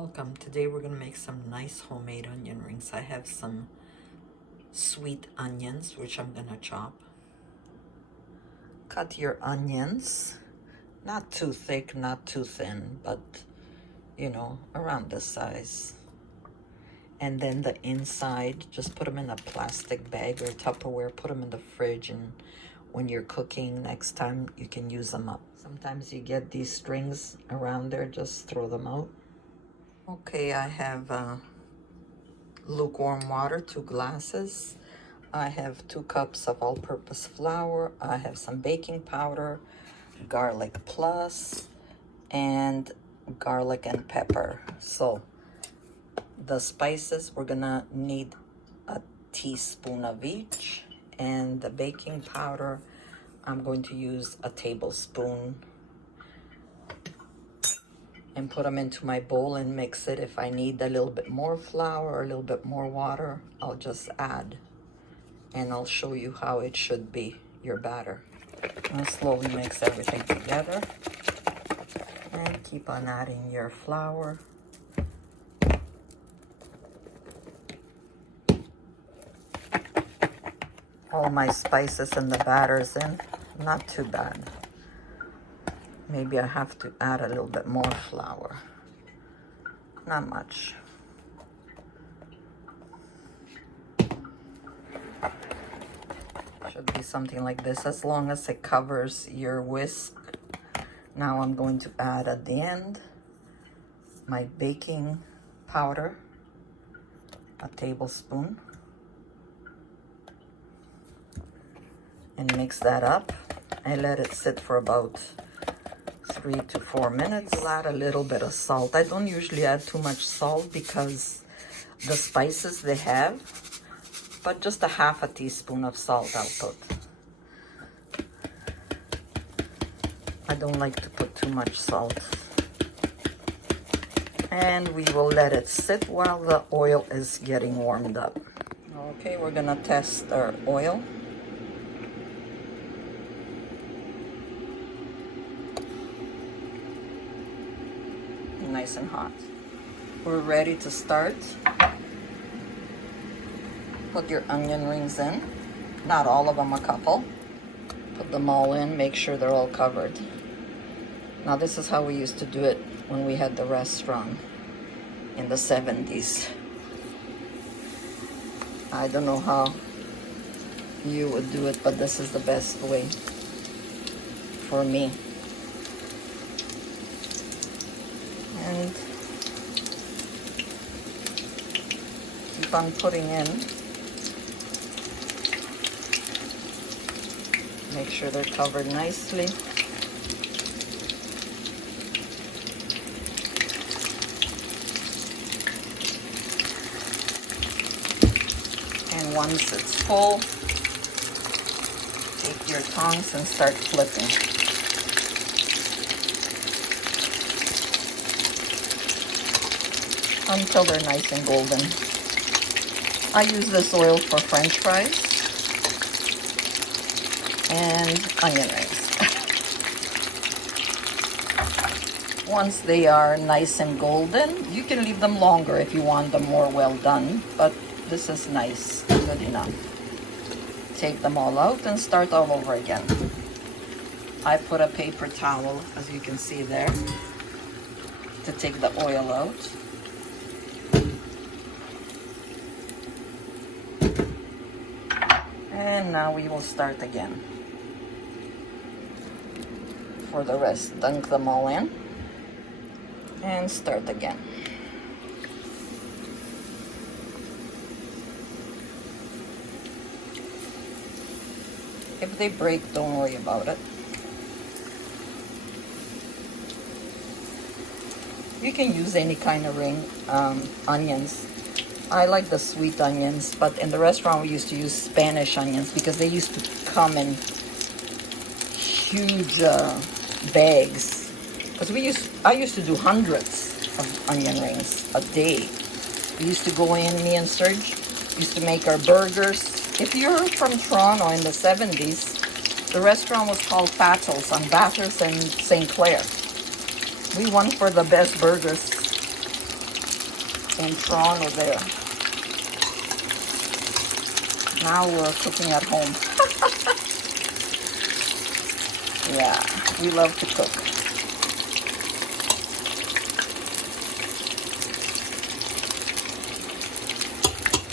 Welcome. Today we're going to make some nice homemade onion rings. I have some sweet onions, which I'm going to chop. Cut your onions, not too thick, not too thin, but around this size. And then the inside, just put them in a plastic bag or Tupperware, put them in the fridge, and when you're cooking next time, you can use them up. Sometimes you get these strings around there, just throw them out. Okay, I have lukewarm water, 2 glasses. I have 2 cups of all-purpose flour. I have some baking powder, garlic plus, and garlic and pepper. So the spices, we're gonna need a teaspoon of each, and the baking powder, I'm going to use a tablespoon, and put them into my bowl and mix it. If I need a little bit more flour or a little bit more water, I'll just add, and I'll show you how it should be, your batter. And slowly mix everything together and keep on adding your flour. All my spices and the batter's in, not too bad. Maybe I have to add a little bit more flour. Not much. Should be something like this, as long as it covers your whisk. Now I'm going to add at the end my baking powder, a tablespoon, and mix that up and let it sit for about 3 to 4 minutes. I'll add a little bit of salt. I don't usually add too much salt because the spices they have, but just a half a teaspoon of salt I'll put. I don't like to put too much salt. And we will let it sit while the oil is getting warmed up. Okay, we're gonna test our oil. Nice and hot. We're ready to start. Put your onion rings in. Not all of them, a couple. Put them all in, make sure they're all covered. Now this is how we used to do it when we had the restaurant in the 70s. I don't know how you would do it, but this is the best way for me. And keep on putting in. Make sure they're covered nicely. And once it's full, take your tongs and start flipping. Until they're nice and golden. I use this oil for French fries and onion rings. Once they are nice and golden, you can leave them longer if you want them more well done, but this is nice, good enough. Take them all out and start all over again. I put a paper towel, as you can see there, to take the oil out. And now we will start again. For the rest, dunk them all in and start again. If they break, don't worry about it. You can use any kind of ring, onions. I like the sweet onions, but in the restaurant we used to use Spanish onions because they used to come in huge bags. Because I used to do hundreds of onion rings a day. We used to go in, me and Serge used to make our burgers. If you're from Toronto in the 70s, the restaurant was called Fatals on Bathurst and St. Clair. We won for the best burgers in Toronto there. Now we're cooking at home. Yeah, we love to cook.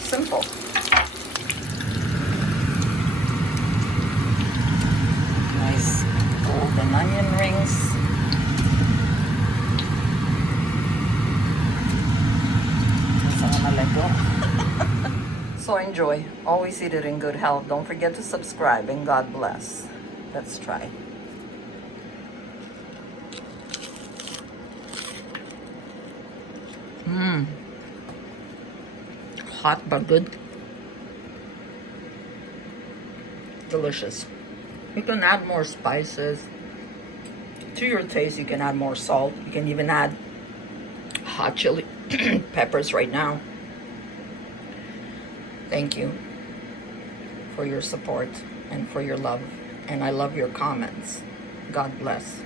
Simple. Nice golden onion rings. So enjoy. Always eat it in good health. Don't forget to subscribe and God bless. Let's try. Hot but good. Delicious. You can add more spices. To your taste, you can add more salt. You can even add hot chili peppers right now. Thank you for your support and for your love. And I love your comments. God bless.